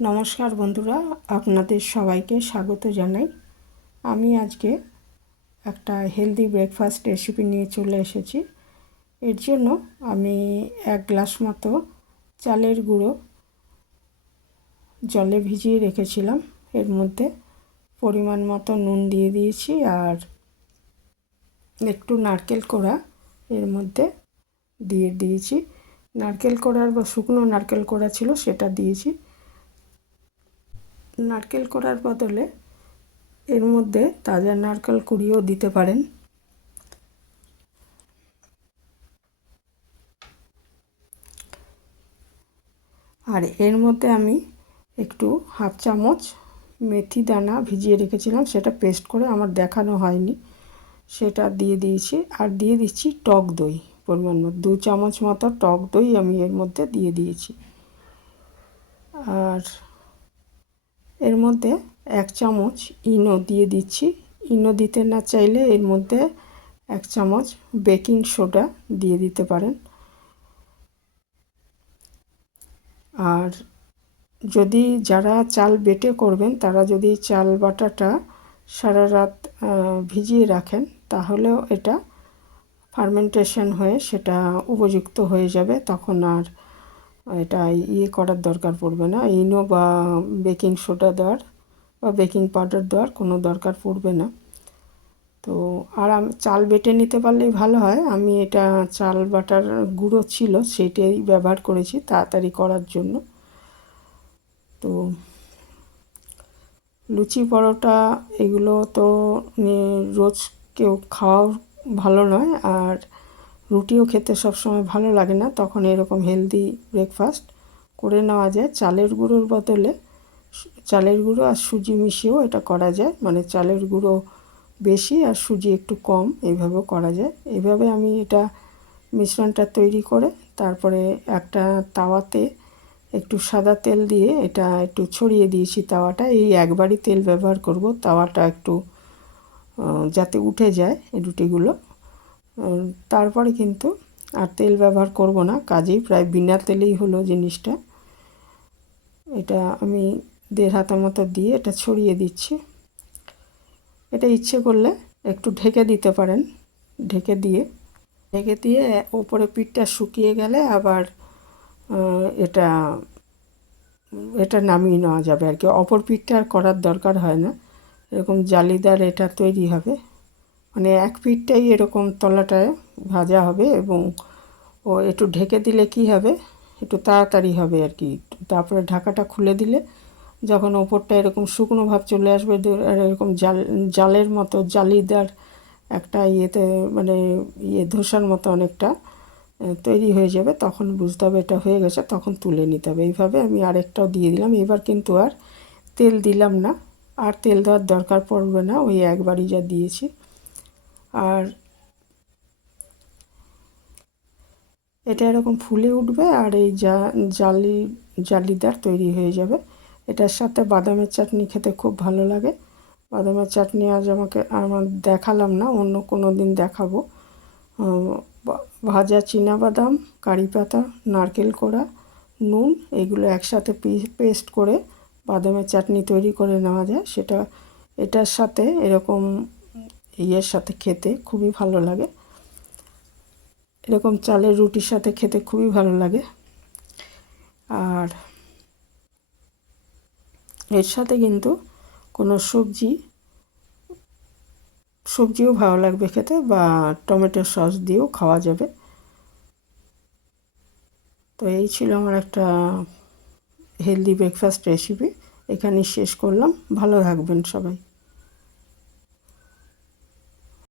নমস্কার বন্ধুরা, আপনাদের সবাইকে স্বাগত জানাই। আমি আজকে একটা হেলদি ব্রেকফাস্ট রেসিপি নিয়ে চলে এসেছি। এর জন্য আমি 1 গ্লাস মতো চালের গুঁড়ো জলে ভিজিয়ে রেখেছিলাম। এর মধ্যে পরিমাণ মতো নুন দিয়ে দিয়েছি আর একটু নারকেল কোড়া এর মধ্যে দিয়ে দিয়েছি। নারকেল কোড়ার বা শুকনো নারকেল কোড়া ছিল, সেটা দিয়েছি। নারকেল কোড়ার বদলে এর মধ্যে তাজা নারকেল কুড়িয়েও দিতে পারেন। আর এর মধ্যে আমি একটু 1/2 চামচ মেথি দানা ভিজিয়ে রেখেছিলাম, সেটা পেস্ট করে আমার দেখানো হয়নি, সেটা দিয়ে দিয়েছি। আর দিয়ে দিচ্ছি টক দই পরিমাণ মতো, 2 চামচ মতো টক দই আমি এর মধ্যে দিয়ে দিয়েছি। আর এর মধ্যে 1 চামচ ইনো দিয়ে দিচ্ছি। ইনো দিতে না চাইলে এর মধ্যে 1 চামচ বেকিং সোডা দিয়ে দিতে পারেন। আর যদি যারা চাল বেটে করবেন, তারা যদি চাল বাটাটা সারা রাত ভিজিয়ে রাখেন, তাহলেও এটা ফার্মেন্টেশন হয়ে সেটা উপযুক্ত হয়ে যাবে। তখন আর এটা করার দরকার পড়বে না, ইনো বা বেকিং সোডা দেওয়ার বা বেকিং পাউডার দেওয়ার কোনো দরকার পড়বে না। তো আর আমি চাল বেটে নিতে পারলেই ভালো হয়। আমি এটা চাল বাটার গুঁড়ো ছিল, সেটাই ব্যবহার করেছি তাড়াতাড়ি করার জন্য। তো লুচি পরোটা এগুলো তো রোজ কেউ খাওয়া ভালো নয়, আর রুটিও খেতে সবসময় ভালো লাগে না। তখন এরকম হেলদি ব্রেকফাস্ট করে নেওয়া যায়। চালের গুঁড়োর বদলে চালের গুঁড়ো আর সুজি মিশিয়েও এটা করা যায়, মানে চালের গুঁড়ো বেশি আর সুজি একটু কম, এইভাবেও করা যায়। এইভাবে আমি এটা মিশ্রণটা তৈরি করে তারপরে একটা তাওয়াতে একটু সাদা তেল দিয়ে এটা একটু ছড়িয়ে দিয়েছি তাওয়াটা। এই একবারই তেল ব্যবহার করব, তাওয়াটা একটু যাতে উঠে যায় এই রুটিগুলো। তারপরে কিন্তু আর তেল ব্যবহার করব না, কাজেই প্রায় বিনা তেলেই হলো জিনিসটা। এটা আমি 1.5 হাতা মতো দিয়ে এটা ছড়িয়ে দিচ্ছি। এটা ইচ্ছে করলে একটু ঢেকে দিতে পারেন। ঢেকে দিয়ে ওপরে পিঠটা শুকিয়ে গেলে আবার এটা এটা নামিয়ে নেওয়া যাবে আর কি। অপর পিঠটা আর করার দরকার হয় না, এরকম জালিদার এটা তৈরি হবে। মানে এক পিঠটাই এরকম তলাটায় ভাজা হবে, এবং ও একটু ঢেকে দিলে কি হবে, একটু তাড়াতাড়ি হবে আর কি। তারপরে ঢাকাটা খুলে দিলে যখন ওপরটা এরকম শুকনো ভাব চলে আসবে, এরকম জালের মতো জালিদার একটা ইয়েতে, মানে ধোসার মতো অনেকটা তৈরি হয়ে যাবে, তখন বুঝতে হবে এটা হয়ে গেছে, তখন তুলে নিতে হবে। এইভাবে আমি আরেকটাও দিয়ে দিলাম। এবার কিন্তু আর তেল দিলাম না, আর তেল দেওয়ার দরকার পড়বে না, ওই একবারই যা দিয়েছি। আর এটা এরকম ফুলে উঠবে আর এই জালিদার তৈরি হয়ে যাবে। এটার সাথে বাদামের চাটনি খেতে খুব ভালো লাগে। বাদামের চাটনি আজ আমার দেখালাম না, অন্য কোনো দিন দেখাবো। ভাজা বাদাম, কারি পাতা, নারকেল কোড়া, নুন, এগুলো একসাথে পেস্ট করে বাদামের চাটনি তৈরি করে নেওয়া যায়। সেটা এটার সাথে এরকম সাথে খেতে খুবই ভালো লাগে। এরকম চালের রুটির সাথে খেতে খুবই ভালো লাগে। আর এর সাথে কিন্তু কোনো সবজিও ভালো লাগবে খেতে, বা টমেটো সস দিয়েও খাওয়া যাবে। তো এই ছিল আমার একটা হেলদি ব্রেকফাস্ট রেসিপি। এখানেই শেষ করলাম। ভালো থাকবেন সবাই।